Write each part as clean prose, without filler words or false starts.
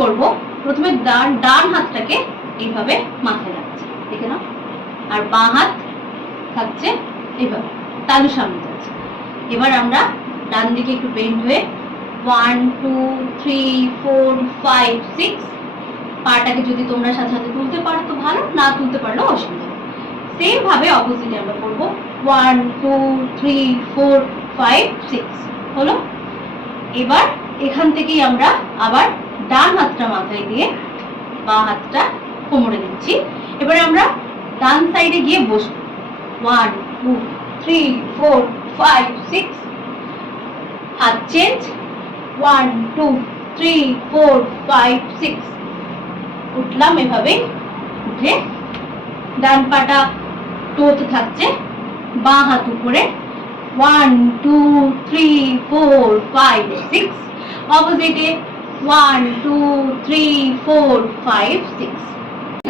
করব, প্রথমে ডান হাতটাকে এইভাবে মাথায় রাখছি, দেখে নাও, আর বাঁ হাত থাকছে এইভাবে, তালু সামনে যাচ্ছে। এবার আমরা ডান দিকে একটু বেন্ড হয়ে 1 2 3 4 5 6, পাটাকে যদি তোমরা সাথে সাথে তুলতে পারো তো ভালো, না তুলতে পারলেও অসুবিধা নেই। সেম ভাবে অপোজিটে আমরা করব 1 2 3 4 5 6 হলো। এবার এখান থেকেই আমরা আবার ডান হাতটা মাথায় দিয়ে বাঁ হাতটা কোমরে দিচ্ছি। এবারে আমরা ডান সাইডে গিয়ে বসবো, 1 2 3 4 5 6, হাত চেঞ্জ, 1 2 3 4 5 6, উঠলাম এভাবে, উঠে ডান পাটা টোতে থাকছে, বাঁ হাত উপরে, 1 2 3 4 5 6, অপোজিটে 1 2 3 4 5 6।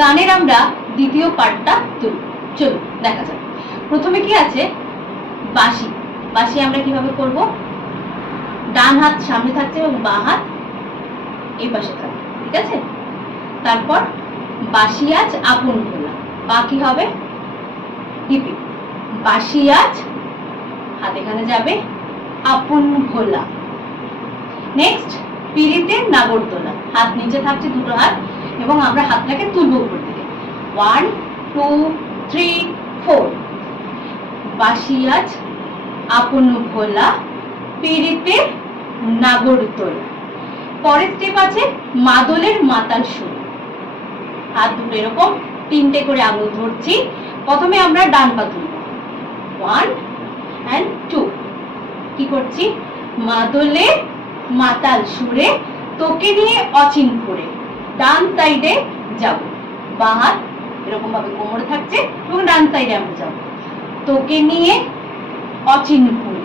গানের আমরা দ্বিতীয় পার্টটা তুলব, চলুন দেখা যাক। প্রথমে কি আছে, বাঁশি। বাঁশি আমরা কিভাবে করব, ডান হাত সামনে থাকছে এবং বাঁ হাত এই পাশে থাকবে, ঠিক আছে। তারপর বাঁশি আজ আপন ভোলা, বা কি হবে, রিপিট, বাঁশি আজ, হাত এখানে যাবে, আপন ভোলা। নেক্সট পিড়িতে নাগরদোলা, হাত নিচে থাকছে দুটো হাত এবং আমরা হাতটাকে তুলবো উপর দিকে, 1 2 3 4, বাঁশি আজ আপন ভোলা, পিড়িতে নাগরদোলা। পরের স্টেপ আছে মাদলের মাতাল সুর, হাত দুটো এরকম তিনটে করে আঙুল ধরছি। প্রথমে আমরা ডান পা তুলব, 1 and 2, কি করছি, মাদলে মাতাল সুরে তোকে নিয়ে অচিন করে, ডান সাইডে যাব, বাঁ হাত এরকম ভাবে কোমরে থাকছে এবং ডান সাইডে আমরা যাব, তোকে নিয়ে অচিন করে।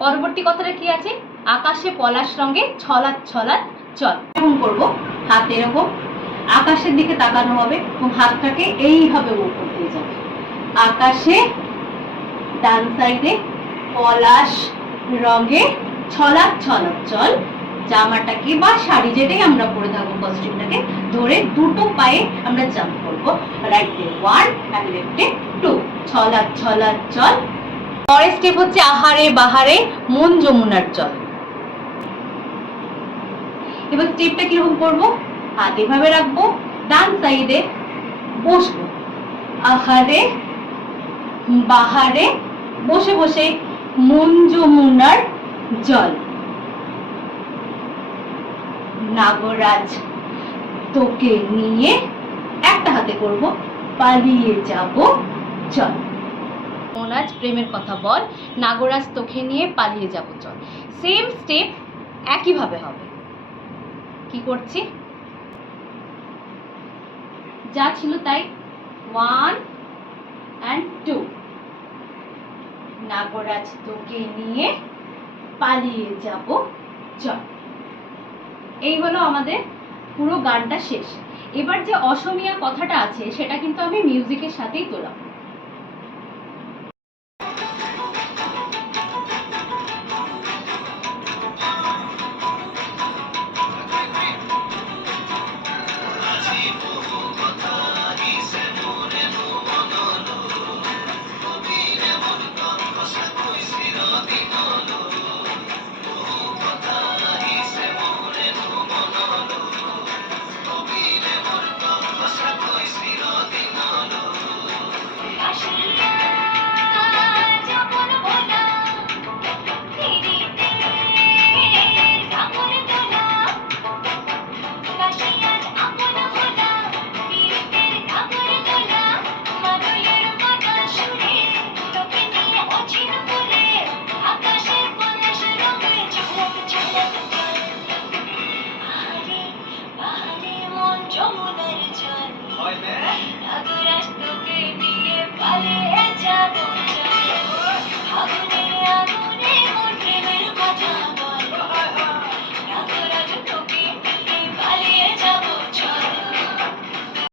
পরবর্তী কথাটা কি আছে, আকাশে পলাশ রঙে ছলাৎ ছলাৎ চল। এরকম করব, হাত এরকম আকাশের দিকে তাকানো হবে এবং হাতটাকে এইভাবে উপর দিয়ে যাবে, আকাশে ডান সাইডে পলাশ রঙে ছলাৎ ছলাৎ চল। জামাটাকে বা শাড়ি যেটাই আমরা পরে থাকবো কস্টিউমটাকে ধরে দুটো পায়ে আমরা জাম্প করবো, রাইটে 1 and লেফটে 2, ছলাৎ ছলাৎ চল। পরের স্টেপ হচ্ছে আহারে বাহারে মন যমুনার জল। এবার স্টেপটা কিরকম করবো, হাত এভাবে রাখবো, ডান সাইডে বসবো, আহারে বাহারে বসে বসে মন যমুনার জল, নাগরাজ তোকে নিয়ে একটা হাতে করব, পালিয়ে যাব চল। মনাজ প্রেমের কথা বল, নাগরাজ তোকে নিয়ে পালিয়ে যাব চল। সেম স্টেপ একইভাবে হবে। কি করছি, যা ছিল তাই, 1 and 2, নাগরাজ তোকে নিয়ে পালিয়ে যাব চল। এই হলো আমাদের পুরো গানটা শেষ। এবার যে অসমীয়া কথাটা আছে সেটা কিন্তু আমি মিউজিকের সাথেই তোলাম।